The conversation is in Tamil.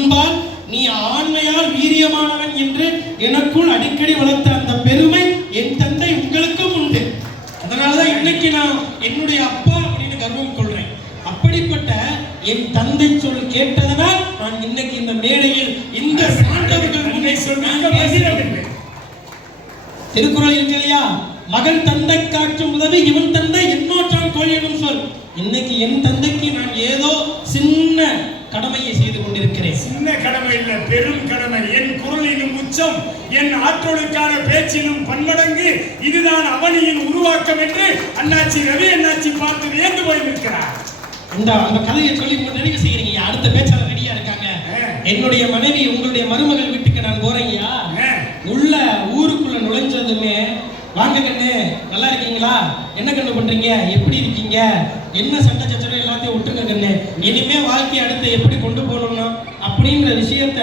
அன்பால் நீ ஆண்மையால் வீரியமானவன் என்று எனக்குள் அடிக்கடி வளர்த்த அந்த பெருமை என் தந்தை உங்களுக்கும் உண்டு. அதனாலதான் இன்னைக்கு நான் என்னுடைய அப்பா அப்படின்னு கர்வம் கொள்றேன். அப்படிப்பட்ட என் தந்தை சொல் கேட்டதனால் நான் இன்னைக்கு இந்த மேடையில் இந்த சான்றவர்கள் முன்னே சொன்ன திருக்குறள் இருக்கு இல்லையா, மகன் தந்தை காட்டும் உதவி இவன் தந்தை என்னோற்றான் கோழியிடும் சொல். இன்னைக்கு என் தந்தைக்கு நான் ஏதோ சின்ன கடமையை செய்து கொண்டிருக்கிறேன். சின்ன கடமை இல்ல, பெரும் கடமை. என் குரலிலும் உச்சம், என் ஆற்றலுக்கான பேச்சிலும் பன்மடங்கு. இதுதான் அவனியின் உருவாக்கம் என்று அண்ணாச்சி ரவி அண்ணாச்சி பார்த்து வியந்து போய் நிற்கிறார். அந்த கதையை சொல்லி நிறைவு செய்யறீங்க. அடுத்த பேச்சாளர் ரெடியா இருக்காங்க. என்னுடைய மனைவி உங்களுடைய மருமகள் வீட்டுக்கு நான் போறேங்கய்யா. உள்ள ஊருக்குள்ள நுழைஞ்சதுமே வாங்க கண்ணு, நல்லா இருக்கீங்களா, என்ன கண்ணு பண்றீங்க, எப்படி இருக்கீங்க, என்ன சண்டை சச்சரவு எல்லாத்தையும் விட்டுருங்க கண்ணு, இனிமே வாழ்க்கையை அடுத்து எப்படி கொண்டு போகணும்னா அப்படின்ற விஷயத்த